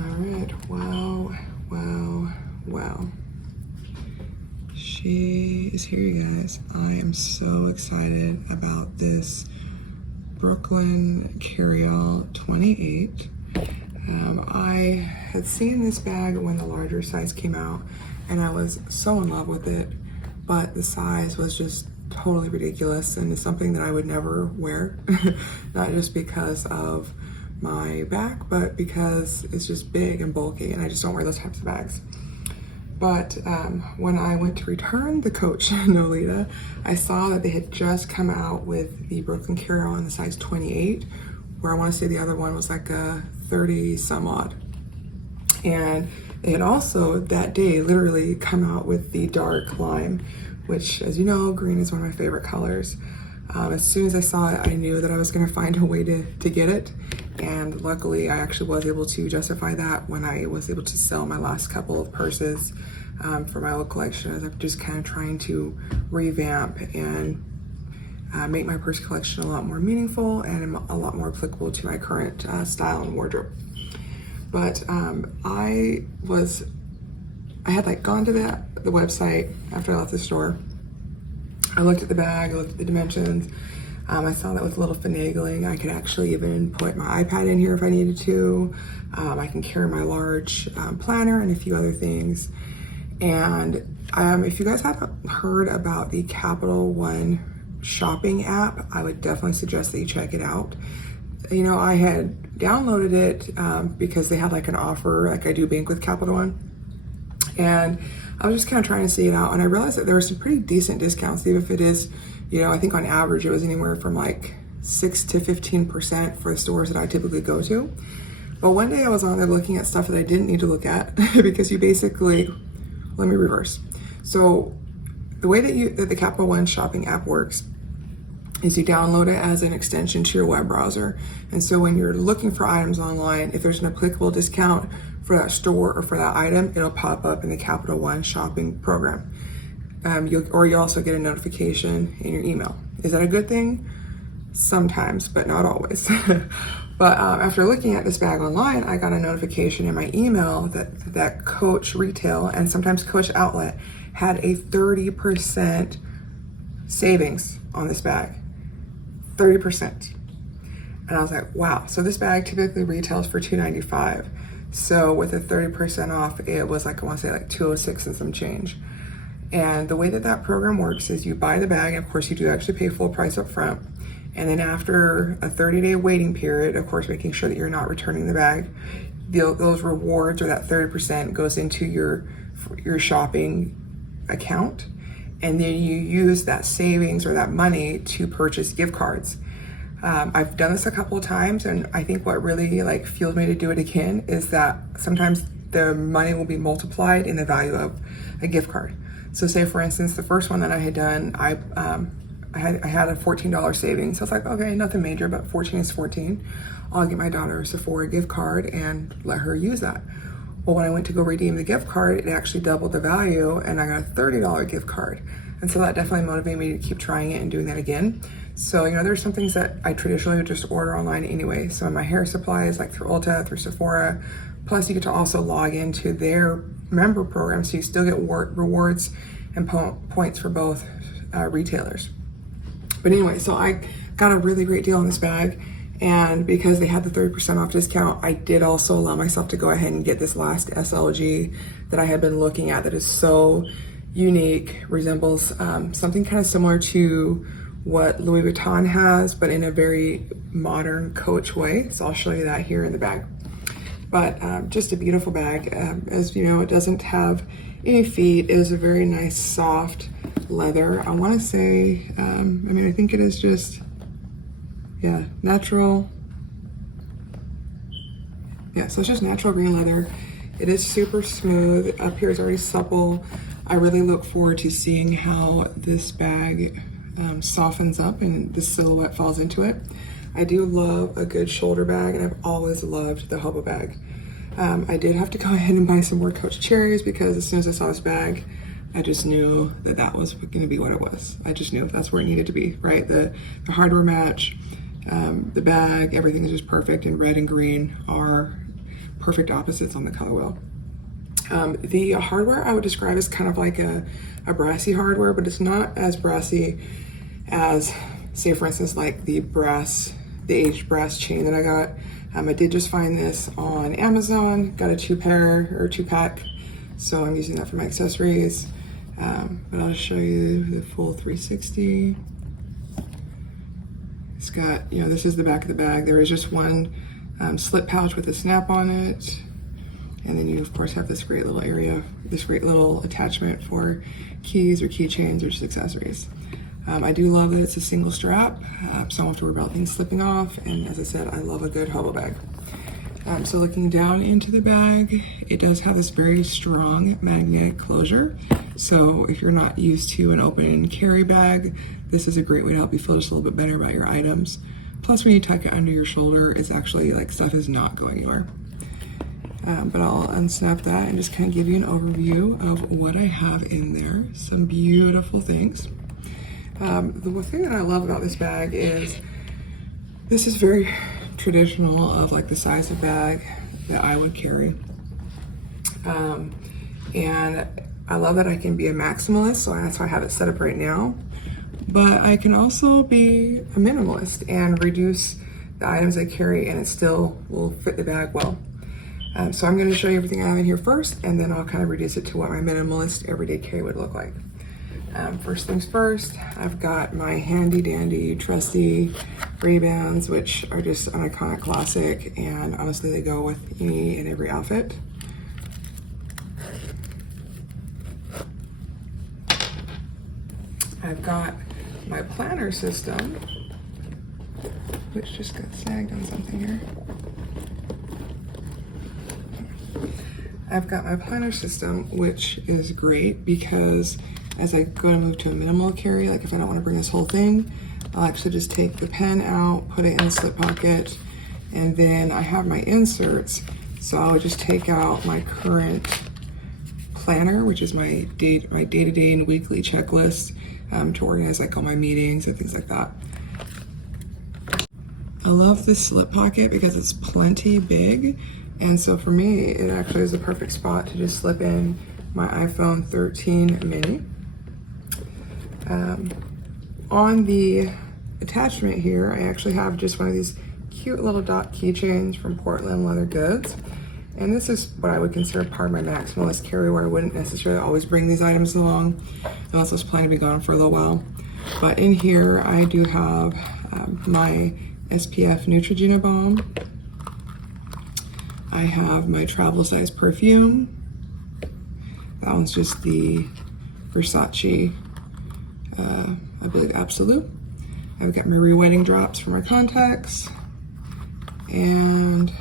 All right, wow, wow, wow. She is here, you guys. I am so excited about this Brooklyn Carryall 28. I had seen this bag when the larger size came out and I was so in love with it, but the size was just totally ridiculous and it's something that I would never wear, not just because of my back, but because it's just big and bulky and I just don't wear those types of bags. But when I went to return the Coach Nolita, I saw that they had just come out with the Brooklyn Carryall in the size 28, where I want to say the other one was like a 30 some odd. And they had also that day literally come out with the dark lime, which, as you know, green is one of my favorite colors. As soon as I saw it, I knew that I was going to find a way to get it. And luckily, I actually was able to justify that when I was able to sell my last couple of purses for my old collection, as I'm just kind of trying to revamp and make my purse collection a lot more meaningful and a lot more applicable to my current style and wardrobe. But I had like gone to the website after I left the store. I looked at the bag, I looked at the dimensions. I saw that with a little finagling, I could actually even put my iPad in here if I needed to. I can carry my large planner and a few other things. And if you guys haven't heard about the Capital One shopping app, I would definitely suggest that you check it out. You know, I had downloaded it because they had like an offer, like I do bank with Capital One. And I was just kind of trying to see it out, and I realized that there were some pretty decent discounts, even if it is, you know, I think on average it was anywhere from like 6 to 15% for the stores that I typically go to. But one day I was on there looking at stuff that I didn't need to look at because you basically, let me reverse. So the way that the Capital One shopping app works is you download it as an extension to your web browser. And so when you're looking for items online, if there's an applicable discount for that store or for that item, it'll pop up in the Capital One shopping program. You also get a notification in your email. Is that a good thing? Sometimes, but not always. But after looking at this bag online, I got a notification in my email that Coach Retail and sometimes Coach Outlet had a 30% savings on this bag. 30%. And I was like, wow. So this bag typically retails for $295. So with a 30% off, it was like, I want to say like $206 and some change. And the way that program works is you buy the bag, and of course you do actually pay full price up front. And then after a 30-day waiting period, of course, making sure that you're not returning the bag, those rewards or that 30% goes into your shopping account. And then you use that savings or that money to purchase gift cards. I've done this a couple of times, and I think what really like fueled me to do it again is that sometimes the money will be multiplied in the value of a gift card. So say for instance, the first one that I had done, I had a $14 savings. So I was like, okay, nothing major, but 14 is 14. I'll get my daughter a Sephora gift card and let her use that. Well, when I went to go redeem the gift card, it actually doubled the value and I got a $30 gift card. And so that definitely motivated me to keep trying it and doing that again. So, you know, there's some things that I traditionally would just order online anyway. So my hair supplies, like through Ulta, through Sephora, plus you get to also log into their member program. So you still get rewards and points for both retailers. But anyway, so I got a really great deal on this bag. And because they had the 30% off discount, I did also allow myself to go ahead and get this last SLG that I had been looking at that is so unique, resembles something kind of similar to what Louis Vuitton has, but in a very modern Coach way. So I'll show you that here in the bag. But just a beautiful bag. As you know, it doesn't have any feet. It is a very nice, soft leather. I want to say, I think it is just, yeah, natural. Yeah, so it's just natural green leather. It is super smooth. Up here is already supple. I really look forward to seeing how this bag softens up and the silhouette falls into it. I do love a good shoulder bag, and I've always loved the hobo bag. I did have to go ahead and buy some more Coach cherries because as soon as I saw this bag, I just knew that was going to be what it was. I just knew that's where it needed to be, right? The hardware match, the bag, everything is just perfect, and red and green are perfect opposites on the color wheel. The hardware I would describe as kind of like a brassy hardware, but it's not as brassy as, say for instance, like the aged brass chain that I got. I did just find this on Amazon, got a 2-pack, so I'm using that for my accessories. But I'll show you the full 360. It's got, this is the back of the bag. There is just one slip pouch with a snap on it. And then you of course have this great little area, this great little attachment for keys or keychains or just accessories. I do love that it's a single strap, so I don't have to worry about things slipping off. And as I said, I love a good hobo bag. So looking down into the bag, it does have this very strong magnetic closure. So if you're not used to an open and carry bag, this is a great way to help you feel just a little bit better about your items. Plus when you tuck it under your shoulder, it's actually like stuff is not going anywhere. But I'll unsnap that and just kind of give you an overview of what I have in there. Some beautiful things. The thing that I love about this bag is this is very traditional of like the size of bag that I would carry. And I love that I can be a maximalist, so that's why I have it set up right now. But I can also be a minimalist and reduce the items I carry, and it still will fit the bag well. So I'm going to show you everything I have in here first, and then I'll kind of reduce it to what my minimalist everyday carry would look like. First things first, I've got my handy dandy trusty Ray-Bans, which are just an iconic classic, and honestly they go with any and every outfit. I've got my planner system, which just got snagged on something here. I've got my planner system, which is great because as I go to move to a minimal carry, like if I don't want to bring this whole thing, I'll actually just take the pen out, put it in the slip pocket, and then I have my inserts. So I'll just take out my current planner, which is my day-to-day and weekly checklist to organize like all my meetings and things like that. I love this slip pocket because it's plenty big. And so for me, it actually is a perfect spot to just slip in my iPhone 13 mini. On the attachment here, I actually have just one of these cute little dot keychains from Portland Leather Goods. And this is what I would consider part of my maximalist carry, where I wouldn't necessarily always bring these items along, unless I was planning to be gone for a little while. But in here, I do have my SPF Neutrogena Balm. I have my travel size perfume. That one's just the Versace, I believe, Absolute. I've got my re-wetting drops for my contacts, and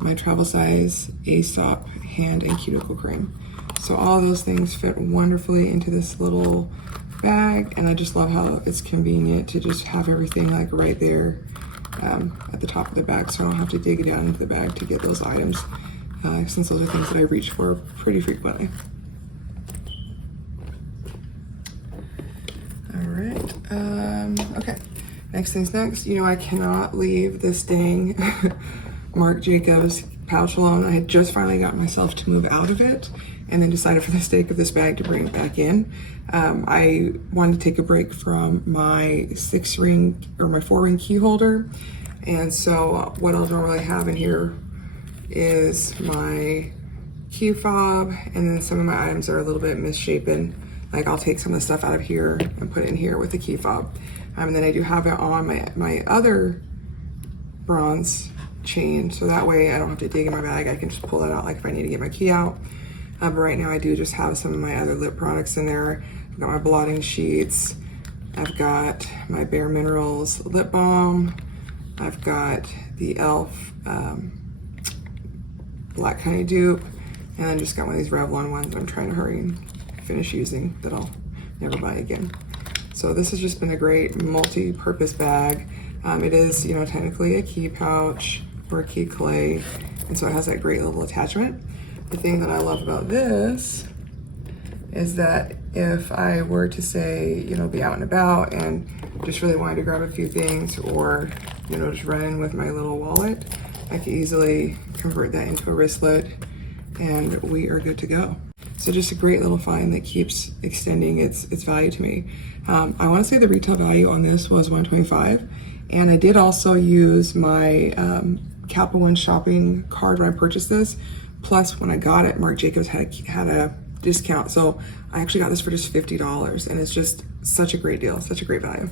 my travel size Aesop hand and cuticle cream. So all those things fit wonderfully into this little bag, and I just love how it's convenient to just have everything like right there at the top of the bag, so I don't have to dig down into the bag to get those items, since those are things that I reach for pretty frequently. All right, okay, next things next. I cannot leave this dang Marc Jacobs pouch alone. I had just finally got myself to move out of it, and then decided for the sake of this bag to bring it back in. I wanted to take a break from my 4-ring key holder, and so what I'll normally have in here is my key fob, and then some of my items are a little bit misshapen. Like I'll take some of the stuff out of here and put it in here with the key fob. And then I do have it on my other bronze chain, so that way I don't have to dig in my bag. I can just pull that out like if I need to get my key out. But right now I do just have some of my other lip products in there. I've got my blotting sheets. I've got my Bare Minerals lip balm. I've got the e.l.f. Black Honey dupe. And I just got one of these Revlon ones I'm trying to hurry and finish using that I'll never buy again. So this has just been a great multi-purpose bag. It is, technically a key pouch or a key clay, and so it has that great little attachment. The thing that I love about this is that if I were to say, be out and about and just really wanted to grab a few things, or, just run in with my little wallet, I can easily convert that into a wristlet and we are good to go. So just a great little find that keeps extending its value to me. I want to say the retail value on this was $125, and I did also use my Capital One shopping card when I purchased this. Plus, when I got it, Marc Jacobs had a discount, so I actually got this for just $50, and it's just such a great deal, such a great value.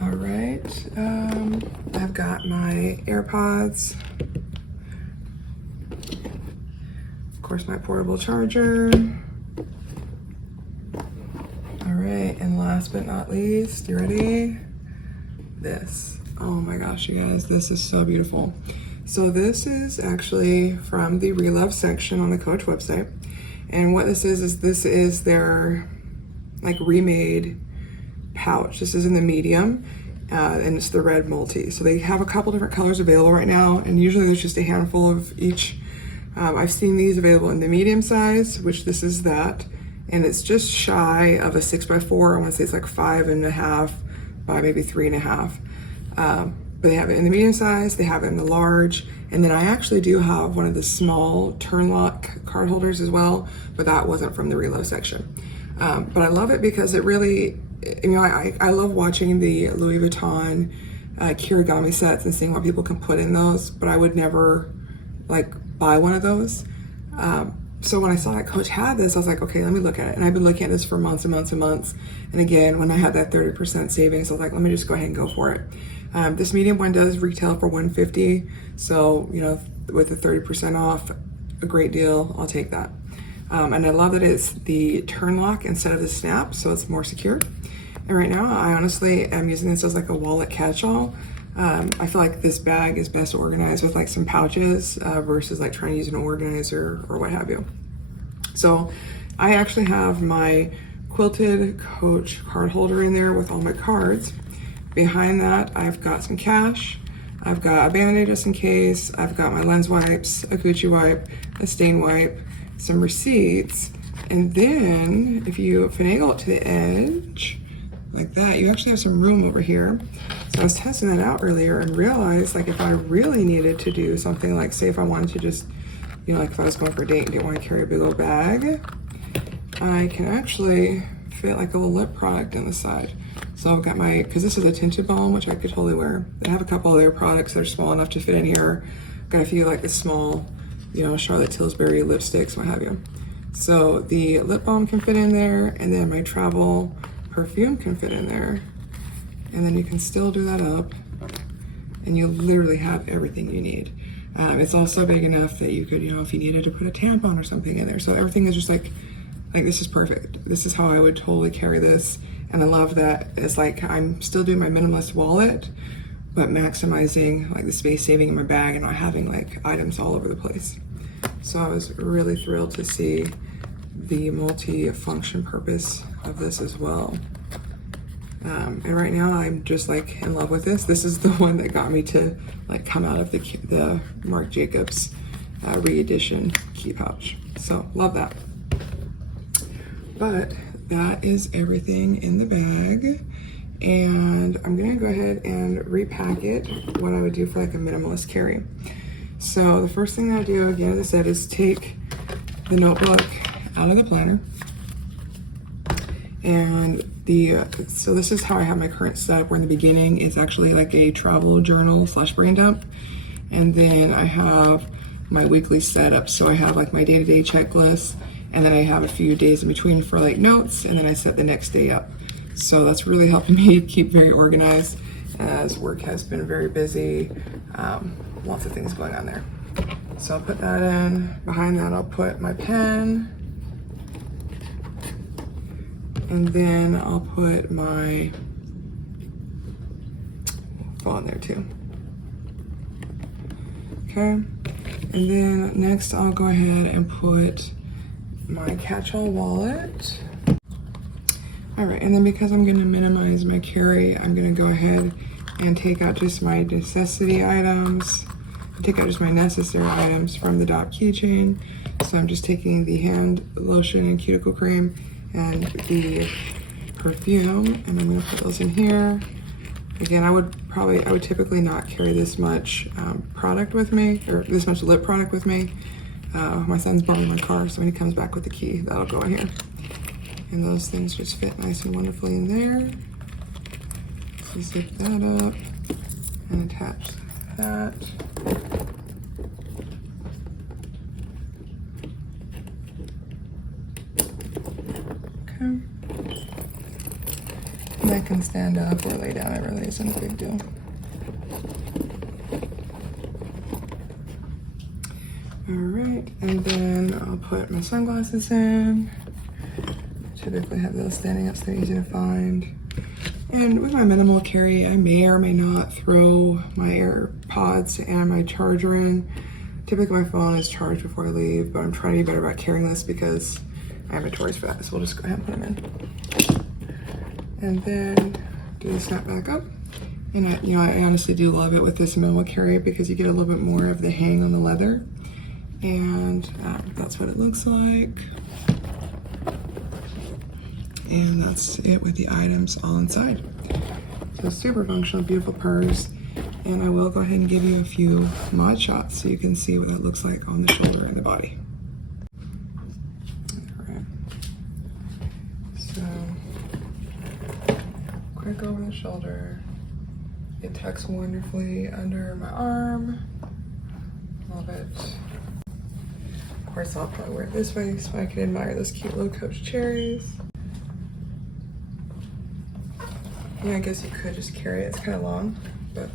All right, I've got my AirPods. Of course, my portable charger. All right, and last but not least, you ready? This. Oh my gosh, you guys, this is so beautiful. So this is actually from the Relove section on the Coach website. And what this is their like remade pouch. This is in the medium, and it's the red multi. So they have a couple different colors available right now, and usually there's just a handful of each. I've seen these available in the medium size, which this is that, and it's just shy of a 6x4. I want to say it's like 5.5 by maybe 3.5. But they have it in the medium size, they have it in the large, and then I actually do have one of the small turn lock card holders as well, but that wasn't from the Reload section. But I love it because it really, you know, I love watching the Louis Vuitton Kirigami sets and seeing what people can put in those, but I would never like buy one of those. So when I saw that Coach had this, I was like, okay, let me look at it. And I've been looking at this for months and months and months. And again, when I had that 30% savings, I was like, let me just go ahead and go for it. This medium one does retail for $150. So, you know, with the 30% off, a great deal, I'll take that. And I love that it's the turn lock instead of the snap, so it's more secure. And right now, I honestly am using this as like a wallet catch-all. I feel like this bag is best organized with like some pouches versus like trying to use an organizer or what have you. So I actually have my quilted Coach card holder in there with all my cards. Behind that, I've got some cash. I've got a Band-Aid just in case. I've got my lens wipes, a Gucci wipe, a stain wipe, some receipts. And then if you finagle it to the edge, like that, you actually have some room over here. So I was testing that out earlier and realized like if I really needed to do something like, say if I wanted to just, you know, like if I was going for a date and didn't want to carry a big old bag, I can actually fit like a little lip product on the side. So I've got my, because this is a tinted balm, which I could totally wear. I have a couple other products that are small enough to fit in here. Got a few like the small, you know, Charlotte Tilbury lipsticks, what have you. So the lip balm can fit in there, and then my travel perfume can fit in there. And then you can still do that up, and you literally have everything you need. It's also big enough that you could, you know, if you needed to put a tampon or something in there. So everything is just like this is perfect. This is how I would totally carry this. And I love that it's like I'm still doing my minimalist wallet, but maximizing like the space saving in my bag and not having like items all over the place. So I was really thrilled to see the multi-function purpose of this as well. And right now I'm just like in love with this. This is the one that got me to like come out of the Marc Jacobs re-edition key pouch. So love that. But that is everything in the bag. And I'm gonna go ahead and repack it, what I would do for like a minimalist carry. So the first thing that I do, again, as I said, is take the notebook out of the planner. And so this is how I have my current setup, where in the beginning it's actually like a travel journal / brain dump. And then I have my weekly setup. So I have like my day-to-day checklist, and then I have a few days in between for like notes, and then I set the next day up. So that's really helping me keep very organized as work has been very busy. Lots of things going on there. So I'll put that in. Behind that, I'll put my pen. And then I'll put my phone there too. Okay. And then next I'll go ahead and put my catch-all wallet. All right, and then because I'm gonna minimize my carry, I'm gonna go ahead and take out just my necessity items, take out just my necessary items from the Dupe keychain. So I'm just taking the hand lotion and cuticle cream and the perfume, and I'm gonna put those in here. Again, I would typically not carry this much product with me, or this much lip product with me. My son's borrowing my car, so when he comes back with the key, that'll go in here. And those things just fit nice and wonderfully in there. So zip that up and attach that. Okay. And that can stand up or lay down, it really isn't a big deal. All right, and then I'll put my sunglasses in. I typically have those standing up so they're easy to find. And with my minimal carry, I may or may not throw my AirPods and my charger in. Typically my phone is charged before I leave, but I'm trying to be better about carrying this because I have inventories for that, so we'll just go ahead and put them in. And then do the snap back up. And I honestly do love it with this minimal carry because you get a little bit more of the hang on the leather. And that's what it looks like. And that's it with the items all inside. So super functional, beautiful purse. And I will go ahead and give you a few mod shots so you can see what that looks like on the shoulder and the body. All right. So, quick over the shoulder. It tucks wonderfully under my arm. Love it. Of course, I'll probably wear it this way so I can admire those cute little Coach cherries. Yeah, I guess you could just carry it. It's kind of long, but